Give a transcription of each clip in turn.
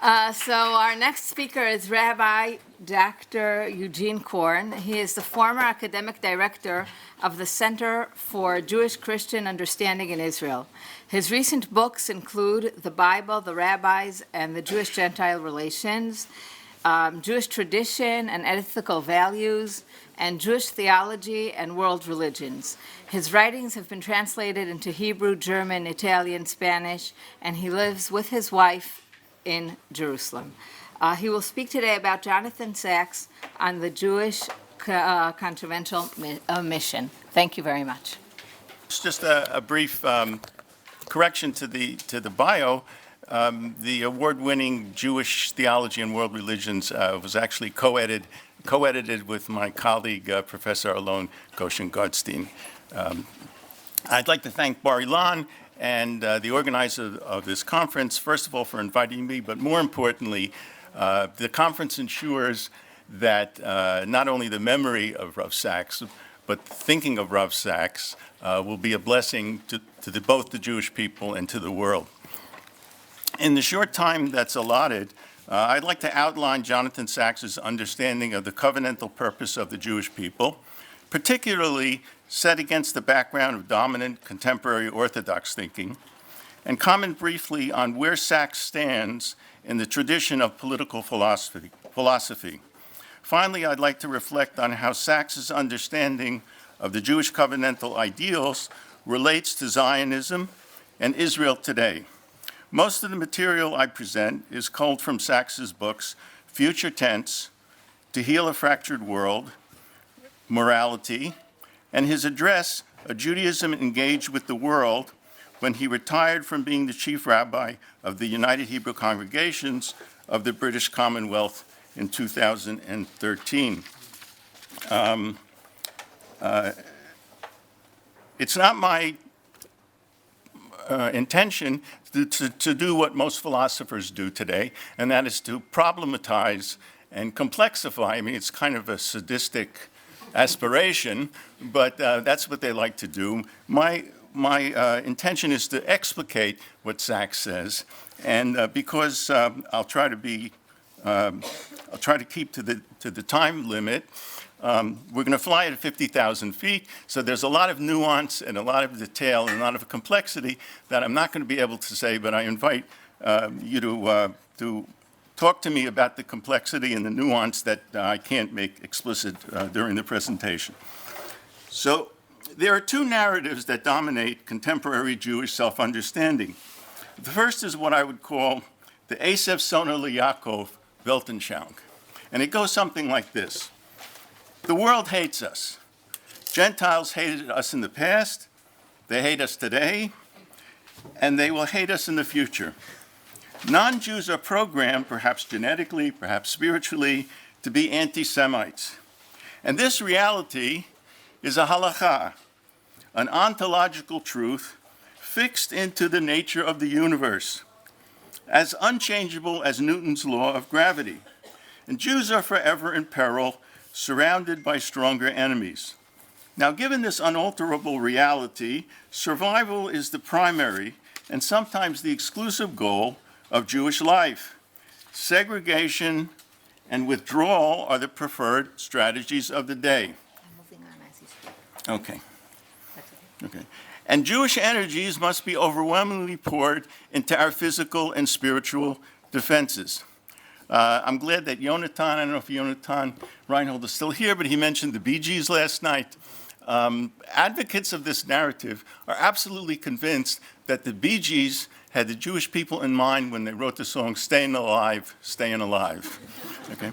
So our next speaker is Rabbi Dr. Eugene Korn. He is the former academic director of the Center for Jewish-Christian Understanding in Israel. His recent books include The Bible, the Rabbis, and the Jewish-Gentile Relations, Jewish Tradition and Ethical Values, and Jewish Theology and World Religions. His writings have been translated into Hebrew, German, Italian, Spanish, and he lives with his wife in Jerusalem. He will speak today about Jonathan Sacks on the Jewish Controversial Mission. Thank you very much. It's just a brief correction to the bio. The award-winning Jewish Theology and World Religions was actually co-edited with my colleague, Professor Alon Goshen-Goldstein. I'd like to thank Bar Ilan and the organizer of this conference, first of all, for inviting me, but more importantly, the conference ensures that not only the memory of Rav Sacks, but thinking of Rav Sacks will be a blessing to both the Jewish people and to the world. In the short time that's allotted, I'd like to outline Jonathan Sacks's understanding of the covenantal purpose of the Jewish people, particularly set against the background of dominant contemporary Orthodox thinking, and comment briefly on where Sacks stands in the tradition of political philosophy. Finally, I'd like to reflect on how Sacks's understanding of the Jewish covenantal ideals relates to Zionism and Israel today. Most of the material I present is culled from Sacks's books, Future Tense, To Heal a Fractured World, Morality, and his address, A Judaism Engaged with the World, when he retired from being the chief rabbi of the United Hebrew Congregations of the British Commonwealth in 2013. It's not my intention to do what most philosophers do today, and that is to problematize and complexify. I mean, it's kind of a sadistic aspiration, but that's what they like to do. My intention is to explicate what Sacks says, and because I'll try to keep to the time limit. We're going to fly at 50,000 feet, so there's a lot of nuance and a lot of detail and a lot of complexity that I'm not going to be able to say, but I invite you to talk to me about the complexity and the nuance that I can't make explicit during the presentation. So there are two narratives that dominate contemporary Jewish self-understanding. The first is what I would call the Esav Soner Yaakov Weltanschauung, and it goes something like this. The world hates us. Gentiles hated us in the past, they hate us today, and they will hate us in the future. Non-Jews are programmed, perhaps genetically, perhaps spiritually, to be anti-Semites. And this reality is a halakha, an ontological truth fixed into the nature of the universe, as unchangeable as Newton's law of gravity. And Jews are forever in peril, surrounded by stronger enemies. Now, given this unalterable reality, survival is the primary and sometimes the exclusive goal of Jewish life. Segregation and withdrawal are the preferred strategies of the day. Okay. And Jewish energies must be overwhelmingly poured into our physical and spiritual defenses. I'm glad that Jonatha, I don't know if Jonatha Reinhold is still here, but he mentioned the Bee Gees last night. Advocates of this narrative are absolutely convinced that the Bee Gees had the Jewish people in mind when they wrote the song Staying Alive, Staying Alive. Okay?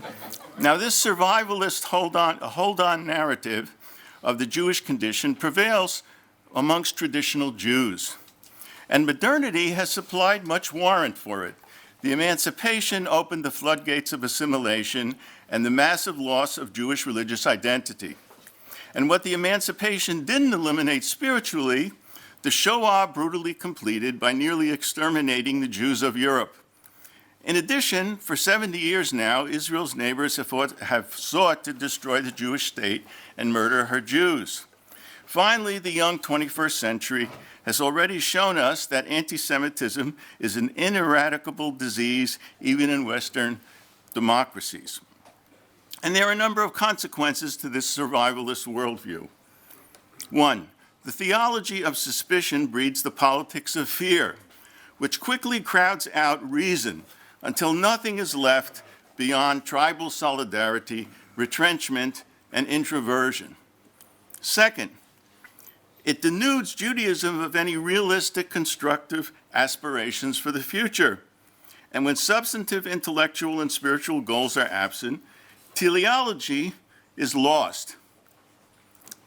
Now, this survivalist hold-on narrative of the Jewish condition prevails amongst traditional Jews. And modernity has supplied much warrant for it. The emancipation opened the floodgates of assimilation and the massive loss of Jewish religious identity. And what the emancipation didn't eliminate spiritually, the Shoah brutally completed by nearly exterminating the Jews of Europe. In addition, for 70 years now, Israel's neighbors have sought to destroy the Jewish state and murder her Jews. Finally, the young 21st century has already shown us that anti-Semitism is an ineradicable disease even in Western democracies. And there are a number of consequences to this survivalist worldview. One, the theology of suspicion breeds the politics of fear, which quickly crowds out reason until nothing is left beyond tribal solidarity, retrenchment, and introversion. Second, it denudes Judaism of any realistic, constructive aspirations for the future. And when substantive intellectual and spiritual goals are absent, teleology is lost.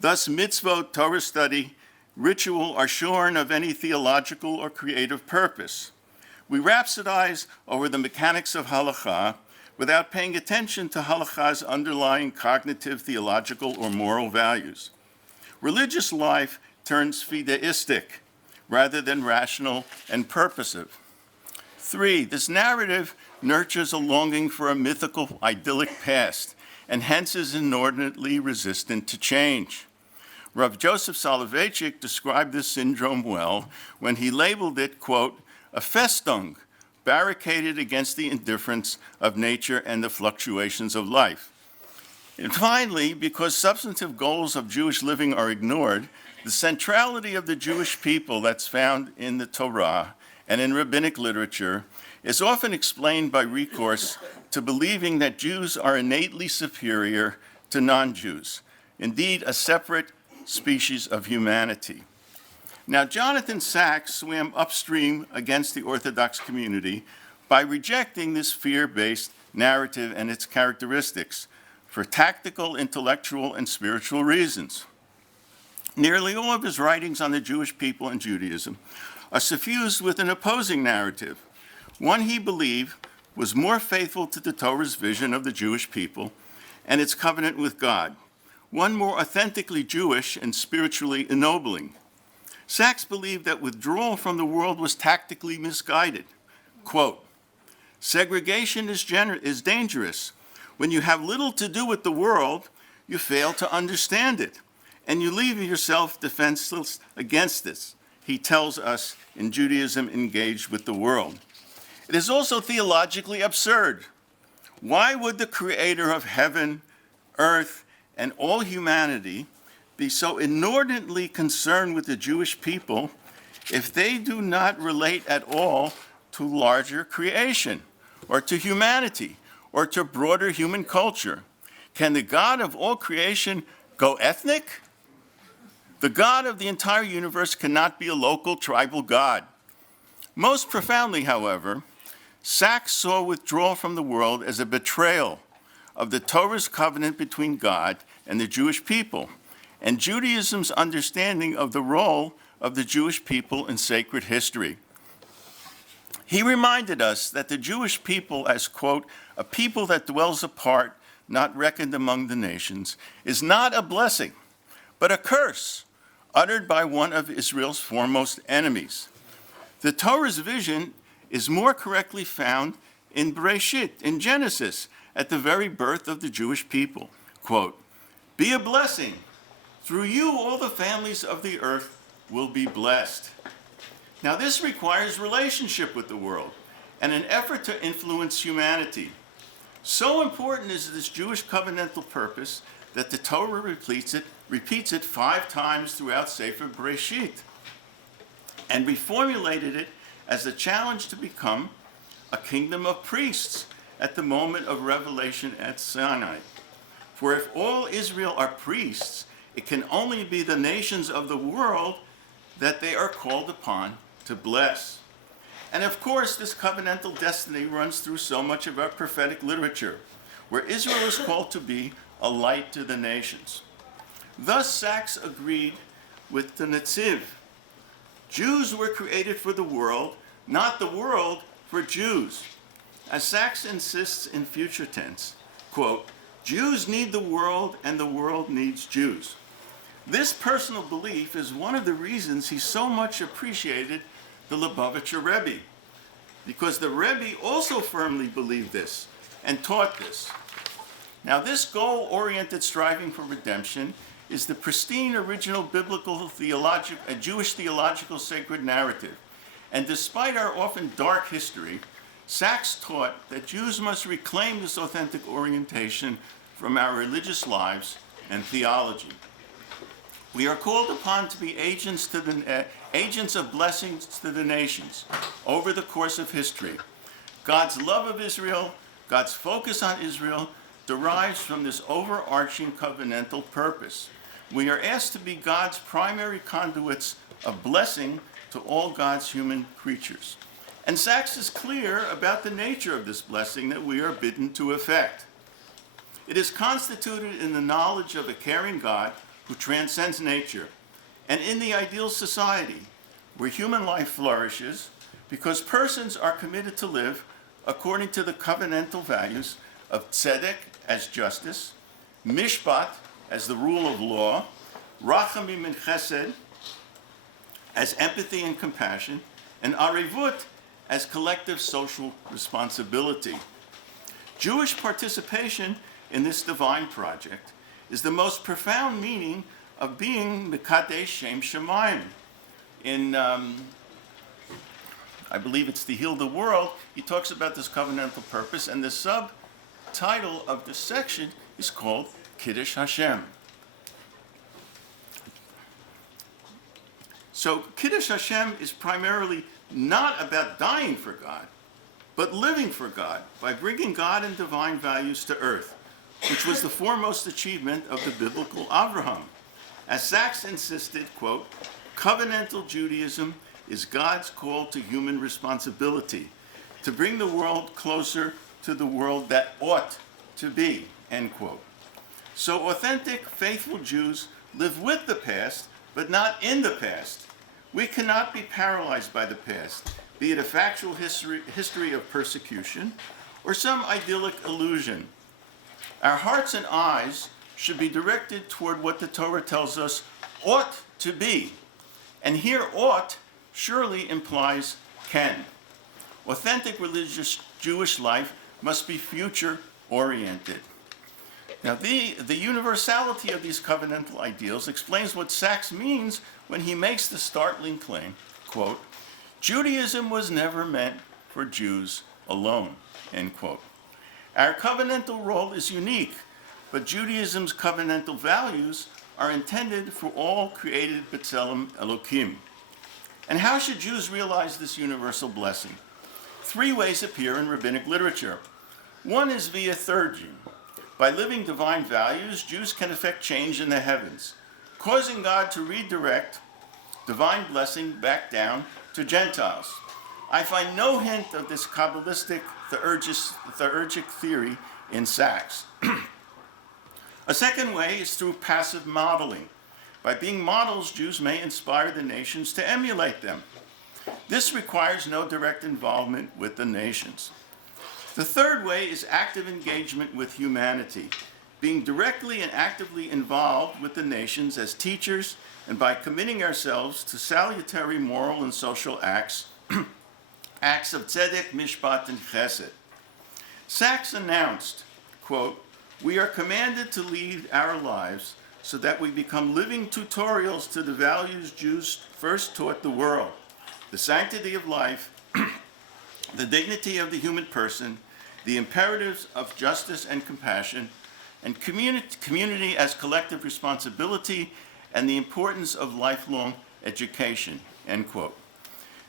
Thus, mitzvot, Torah study, ritual are shorn of any theological or creative purpose. We rhapsodize over the mechanics of halakha without paying attention to halakha's underlying cognitive, theological, or moral values. Religious life turns fideistic rather than rational and purposive. 3, this narrative nurtures a longing for a mythical, idyllic past, and hence is inordinately resistant to change. Rav Joseph Soloveitchik described this syndrome well when he labeled it, quote, a festung, barricaded against the indifference of nature and the fluctuations of life. And finally, because substantive goals of Jewish living are ignored, the centrality of the Jewish people that's found in the Torah and in rabbinic literature is often explained by recourse to believing that Jews are innately superior to non-Jews, indeed a separate species of humanity. Now, Jonathan Sacks swam upstream against the Orthodox community by rejecting this fear-based narrative and its characteristics for tactical, intellectual, and spiritual reasons. Nearly all of his writings on the Jewish people and Judaism are suffused with an opposing narrative, one he believed was more faithful to the Torah's vision of the Jewish people and its covenant with God, one more authentically Jewish and spiritually ennobling. Sacks believed that withdrawal from the world was tactically misguided. Quote, segregation is dangerous. When you have little to do with the world, you fail to understand it, and you leave yourself defenseless against this, he tells us in Judaism Engaged with the World. It is also theologically absurd. Why would the creator of heaven, earth, and all humanity be so inordinately concerned with the Jewish people if they do not relate at all to larger creation or to humanity or to broader human culture? Can the God of all creation go ethnic? The God of the entire universe cannot be a local tribal God. Most profoundly, however, Sacks saw withdrawal from the world as a betrayal of the Torah's covenant between God and the Jewish people, and Judaism's understanding of the role of the Jewish people in sacred history. He reminded us that the Jewish people as, quote, a people that dwells apart, not reckoned among the nations, is not a blessing, but a curse uttered by one of Israel's foremost enemies. The Torah's vision is more correctly found in Bereshit, in Genesis, at the very birth of the Jewish people. Quote, be a blessing. Through you, all the families of the earth will be blessed. Now, this requires relationship with the world and an effort to influence humanity. So important is this Jewish covenantal purpose that the Torah repeats it 5 times throughout Sefer Bereshit, and reformulated it as a challenge to become a kingdom of priests at the moment of revelation at Sinai. For if all Israel are priests, it can only be the nations of the world that they are called upon to bless. And of course, this covenantal destiny runs through so much of our prophetic literature, where Israel is called to be a light to the nations. Thus, Sacks agreed with the Netziv. Jews were created for the world, not the world for Jews. As Sacks insists in future tense, quote, Jews need the world and the world needs Jews. This personal belief is one of the reasons he so much appreciated the Lubavitcher Rebbe, because the Rebbe also firmly believed this and taught this. Now, this goal-oriented striving for redemption is the pristine original biblical Jewish theological sacred narrative. And despite our often dark history, Sachs taught that Jews must reclaim this authentic orientation from our religious lives and theology. We are called upon to be agents of blessings to the nations over the course of history. God's love of Israel, God's focus on Israel, derives from this overarching covenantal purpose. We are asked to be God's primary conduits of blessing to all God's human creatures. And Sachs is clear about the nature of this blessing that we are bidden to effect. It is constituted in the knowledge of a caring God who transcends nature, and in the ideal society where human life flourishes because persons are committed to live according to the covenantal values of tzedek as justice, mishpat as the rule of law, rachamim and chesed as empathy and compassion, and arevut as collective social responsibility. Jewish participation in this divine project is the most profound meaning of being Mekadesh Shem Shemayim. In, I believe it's To Heal the World, he talks about this covenantal purpose, and the subtitle of this section is called Kiddush Hashem. So Kiddush Hashem is primarily not about dying for God, but living for God by bringing God and divine values to earth, which was the foremost achievement of the biblical Avraham. As Sachs insisted, quote, covenantal Judaism is God's call to human responsibility, to bring the world closer to the world that ought to be, end quote. So authentic, faithful Jews live with the past, but not in the past. We cannot be paralyzed by the past, be it a factual history of persecution or some idyllic illusion. Our hearts and eyes should be directed toward what the Torah tells us ought to be. And here ought surely implies can. Authentic religious Jewish life must be future-oriented. Now, the universality of these covenantal ideals explains what Sachs means when he makes the startling claim, quote, Judaism was never meant for Jews alone, end quote. Our covenantal role is unique, but Judaism's covenantal values are intended for all created B'Tselem Elokim. And how should Jews realize this universal blessing? 3 ways appear in rabbinic literature. One is via theurgy. By living divine values, Jews can effect change in the heavens, causing God to redirect divine blessing back down to Gentiles. I find no hint of this Kabbalistic theurgic theory in Sachs. A second way is through passive modeling. By being models, Jews may inspire the nations to emulate them. This requires no direct involvement with the nations. The third way is active engagement with humanity, being directly and actively involved with the nations as teachers and by committing ourselves to salutary moral and social acts, acts of tzedek, mishpat, and chesed. Sachs announced, quote, we are commanded to lead our lives so that we become living tutorials to the values Jews first taught the world, the sanctity of life, the dignity of the human person, the imperatives of justice and compassion, and community as collective responsibility, and the importance of lifelong education, end quote.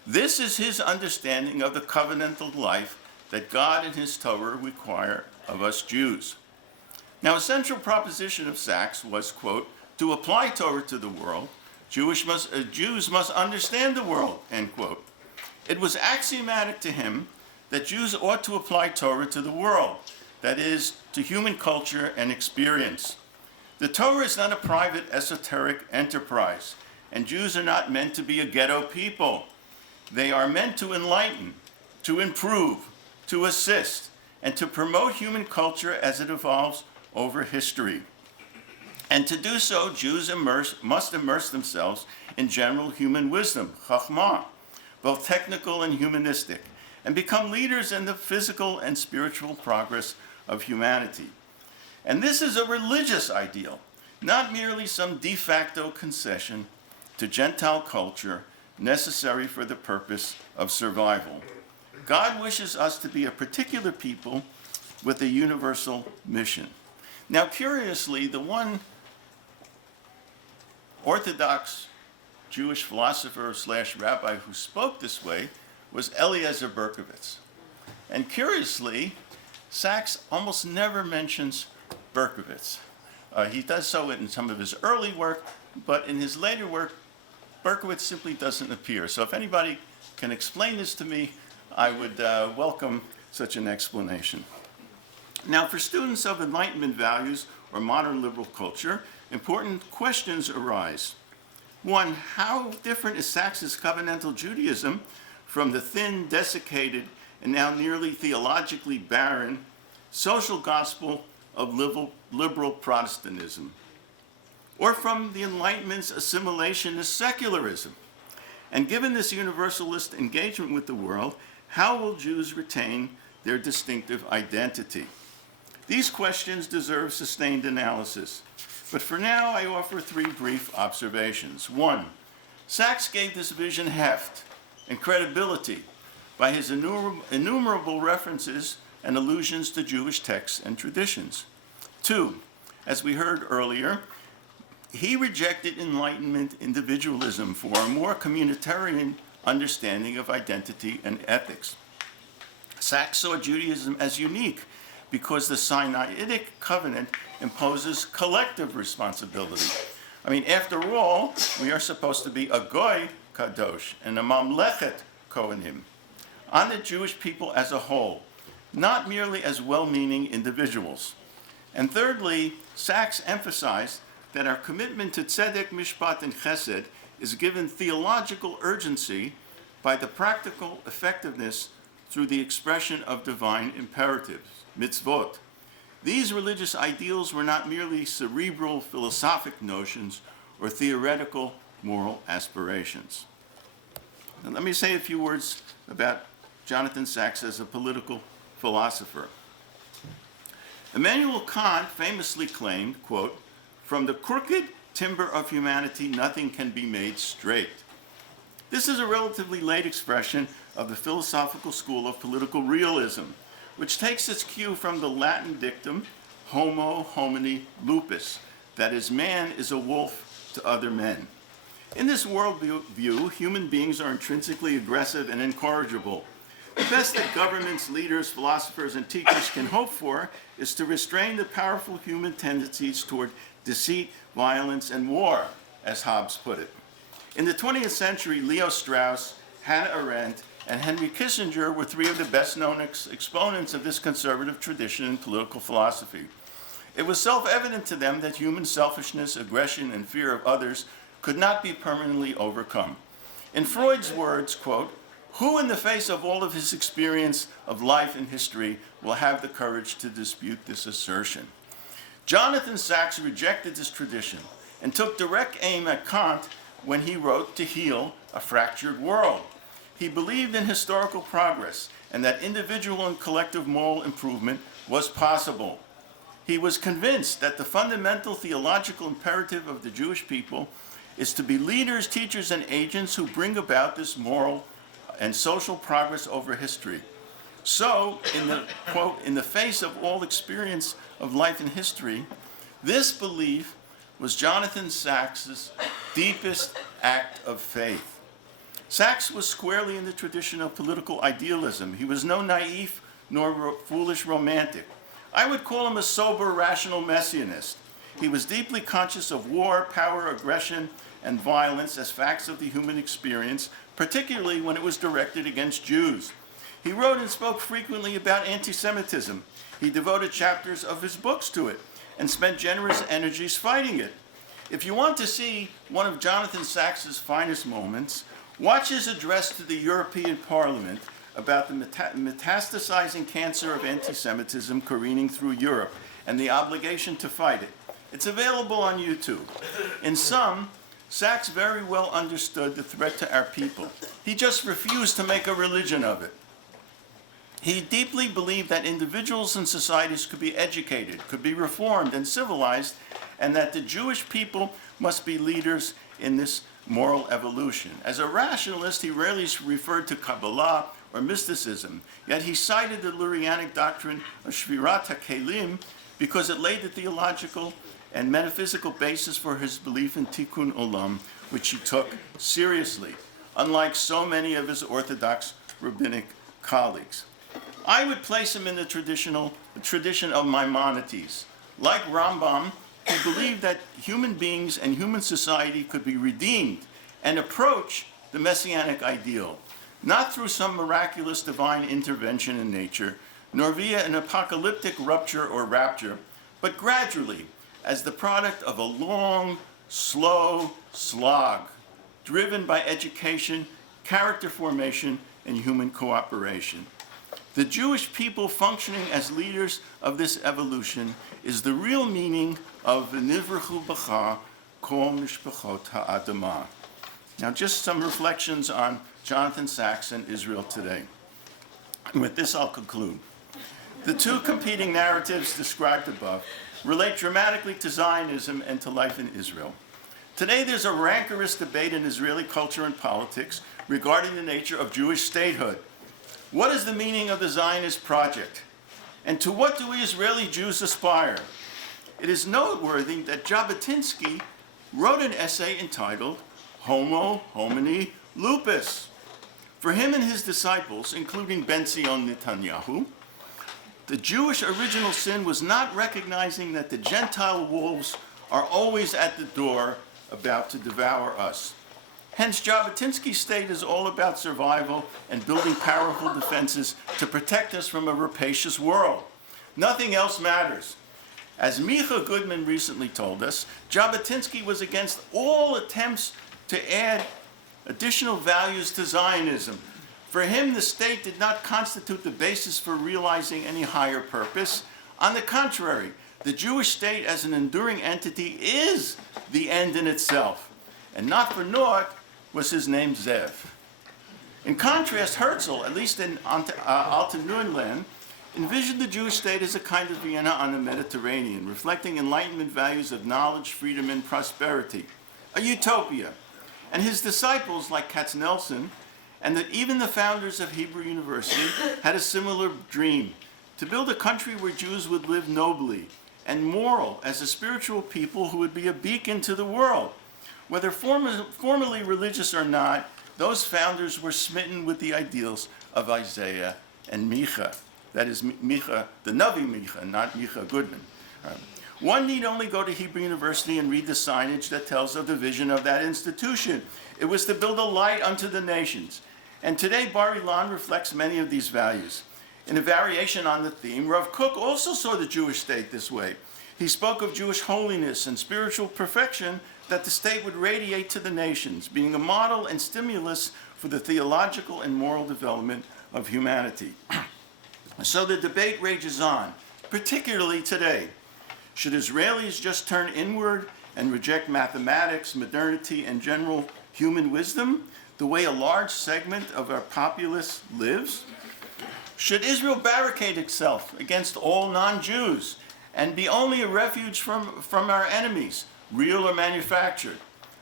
This is his understanding of the covenantal life that God and his Torah require of us Jews. Now, a central proposition of Sachs was, quote, to apply Torah to the world, Jews must understand the world, end quote. It was axiomatic to him that Jews ought to apply Torah to the world, that is, to human culture and experience. The Torah is not a private esoteric enterprise, and Jews are not meant to be a ghetto people. They are meant to enlighten, to improve, to assist, and to promote human culture as it evolves over history. And to do so, Jews must immerse themselves in general human wisdom, chachmah, both technical and humanistic, and become leaders in the physical and spiritual progress of humanity. And this is a religious ideal. not merely some de facto concession to Gentile culture necessary for the purpose of survival. God wishes us to be a particular people with a universal mission. Now, curiously, the one Orthodox Jewish philosopher / rabbi who spoke this way was Eliezer Berkovitz. And curiously, Sachs almost never mentions Berkovitz. He does so in some of his early work, but in his later work, Berkovitz simply doesn't appear. So if anybody can explain this to me, I would welcome such an explanation. Now, for students of Enlightenment values or modern liberal culture, important questions arise. One, how different is Sachs's covenantal Judaism from the thin, desiccated, and now nearly theologically barren social gospel of liberal Protestantism? Or from the Enlightenment's assimilationist secularism? And given this universalist engagement with the world, how will Jews retain their distinctive identity? These questions deserve sustained analysis, but for now I offer three brief observations. One, Sachs gave this vision heft and credibility by his innumerable references and allusions to Jewish texts and traditions. Two, as we heard earlier, he rejected Enlightenment individualism for a more communitarian understanding of identity and ethics. Sachs saw Judaism as unique because the Sinaitic covenant imposes collective responsibility. I mean, after all, we are supposed to be a goy kadosh and a mamlechet kohanim on the Jewish people as a whole, not merely as well-meaning individuals. And thirdly, Sachs emphasized that our commitment to tzedek, mishpat, and chesed is given theological urgency by the practical effectiveness through the expression of divine imperatives, mitzvot. These religious ideals were not merely cerebral philosophic notions or theoretical moral aspirations. Now, let me say a few words about Jonathan Sachs as a political philosopher. Immanuel Kant famously claimed, quote, "From the crooked timber of humanity, nothing can be made straight." This is a relatively late expression of the philosophical school of political realism, which takes its cue from the Latin dictum, homo homini lupus, that is, man is a wolf to other men. In this worldview, human beings are intrinsically aggressive and incorrigible. The best that governments, leaders, philosophers, and teachers can hope for is to restrain the powerful human tendencies toward deceit, violence, and war, as Hobbes put it. In the 20th century, Leo Strauss, Hannah Arendt, and Henry Kissinger were three of the best-known exponents of this conservative tradition in political philosophy. It was self-evident to them that human selfishness, aggression, and fear of others could not be permanently overcome. In Freud's words, quote, "Who in the face of all of his experience of life and history will have the courage to dispute this assertion?" Jonathan Sachs rejected this tradition and took direct aim at Kant when he wrote To Heal a Fractured World. He believed in historical progress and that individual and collective moral improvement was possible. He was convinced that the fundamental theological imperative of the Jewish people is to be leaders, teachers, and agents who bring about this moral and social progress over history. So, in the, quote, "in the face of all experience of life and history," this belief was Jonathan Sachs's deepest act of faith. Sachs was squarely in the tradition of political idealism. He was no naive nor foolish romantic. I would call him a sober, rational messianist. He was deeply conscious of war, power, aggression, and violence as facts of the human experience, particularly when it was directed against Jews. He wrote and spoke frequently about anti-Semitism. He devoted chapters of his books to it and spent generous energies fighting it. If you want to see one of Jonathan Sachs's finest moments, watch his address to the European Parliament about the metastasizing cancer of anti-Semitism careening through Europe and the obligation to fight it. It's available on YouTube. In sum, Sachs very well understood the threat to our people. He just refused to make a religion of it. He deeply believed that individuals and societies could be educated, could be reformed and civilized, and that the Jewish people must be leaders in this moral evolution. As a rationalist, he rarely referred to Kabbalah or mysticism, yet he cited the Lurianic doctrine of Shvirat HaKelim because it laid the theological and metaphysical basis for his belief in Tikkun Olam, which he took seriously, unlike so many of his Orthodox rabbinic colleagues. I would place him in the tradition of Maimonides. Like Rambam, he believed that human beings and human society could be redeemed and approach the messianic ideal, not through some miraculous divine intervention in nature, nor via an apocalyptic rupture or rapture, but gradually, as the product of a long, slow slog, driven by education, character formation, and human cooperation. The Jewish people functioning as leaders of this evolution is the real meaning of V'nivrachu b'cha kol mishpachot ha'adamah. Now, just some reflections on Jonathan Sacks and Israel today. And with this, I'll conclude. The two competing narratives described above relate dramatically to Zionism and to life in Israel. Today, there's a rancorous debate in Israeli culture and politics regarding the nature of Jewish statehood. What is the meaning of the Zionist project? And to what do we Israeli Jews aspire? It is noteworthy that Jabotinsky wrote an essay entitled Homo Homini Lupus. For him and his disciples, including Ben-Zion Netanyahu, the Jewish original sin was not recognizing that the Gentile wolves are always at the door about to devour us. Hence, Jabotinsky's state is all about survival and building powerful defenses to protect us from a rapacious world. Nothing else matters. As Micha Goodman recently told us, Jabotinsky was against all attempts to add additional values to Zionism. For him, the state did not constitute the basis for realizing any higher purpose. On the contrary, the Jewish state as an enduring entity is the end in itself. And not for naught was his name Zev. In contrast, Herzl, at least in Alten Neuland, envisioned the Jewish state as a kind of Vienna on the Mediterranean, reflecting Enlightenment values of knowledge, freedom, and prosperity, a utopia. And his disciples, like Katznelson, and that even the founders of Hebrew University had a similar dream, to build a country where Jews would live nobly and moral as a spiritual people who would be a beacon to the world. Whether formally religious or not, those founders were smitten with the ideals of Isaiah and Micha. That is Micha, the Navi Micha, not Micha Goodman. One need only go to Hebrew University and read the signage that tells of the vision of that institution. It was to build a light unto the nations. And today, Bar Ilan reflects many of these values. In a variation on the theme, Rav Kook also saw the Jewish state this way. He spoke of Jewish holiness and spiritual perfection that the state would radiate to the nations, being a model and stimulus for the theological and moral development of humanity. So the debate rages on, particularly today. Should Israelis just turn inward and reject mathematics, modernity, and general human wisdom, the way a large segment of our populace lives? Should Israel barricade itself against all non-Jews and be only a refuge from our enemies, real or manufactured?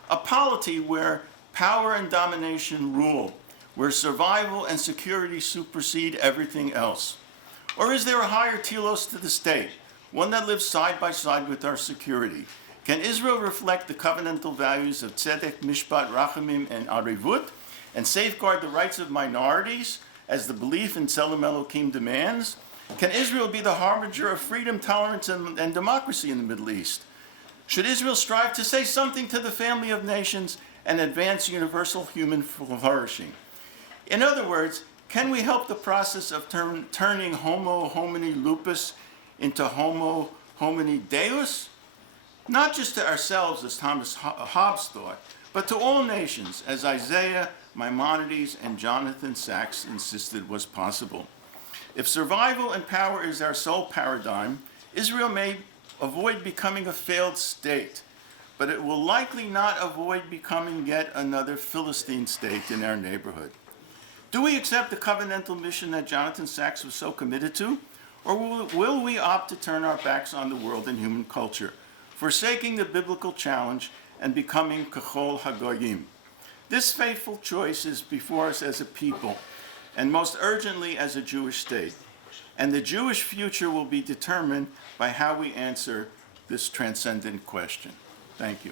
A polity where power and domination rule, where survival and security supersede everything else? Or is there a higher telos to the state, one that lives side by side with our security? Can Israel reflect the covenantal values of tzedek, mishpat, rachamim, and arivut, and safeguard the rights of minorities as the belief in Tzelem Elokim demands? Can Israel be the harbinger of freedom, tolerance, and democracy in the Middle East? Should Israel strive to say something to the family of nations and advance universal human flourishing? In other words, can we help the process of turning Homo homini lupus into Homo homini deus? Not just to ourselves, as Thomas Hobbes thought, but to all nations, as Isaiah, Maimonides, and Jonathan Sacks insisted was possible. If survival and power is our sole paradigm, Israel may avoid becoming a failed state, but it will likely not avoid becoming yet another Philistine state in our neighborhood. Do we accept the covenantal mission that Jonathan Sacks was so committed to? Or will we opt to turn our backs on the world and human culture? forsaking the biblical challenge and becoming kachol hagoyim. This fateful choice is before us as a people, and most urgently as a Jewish state. And the Jewish future will be determined by how we answer this transcendent question. Thank you.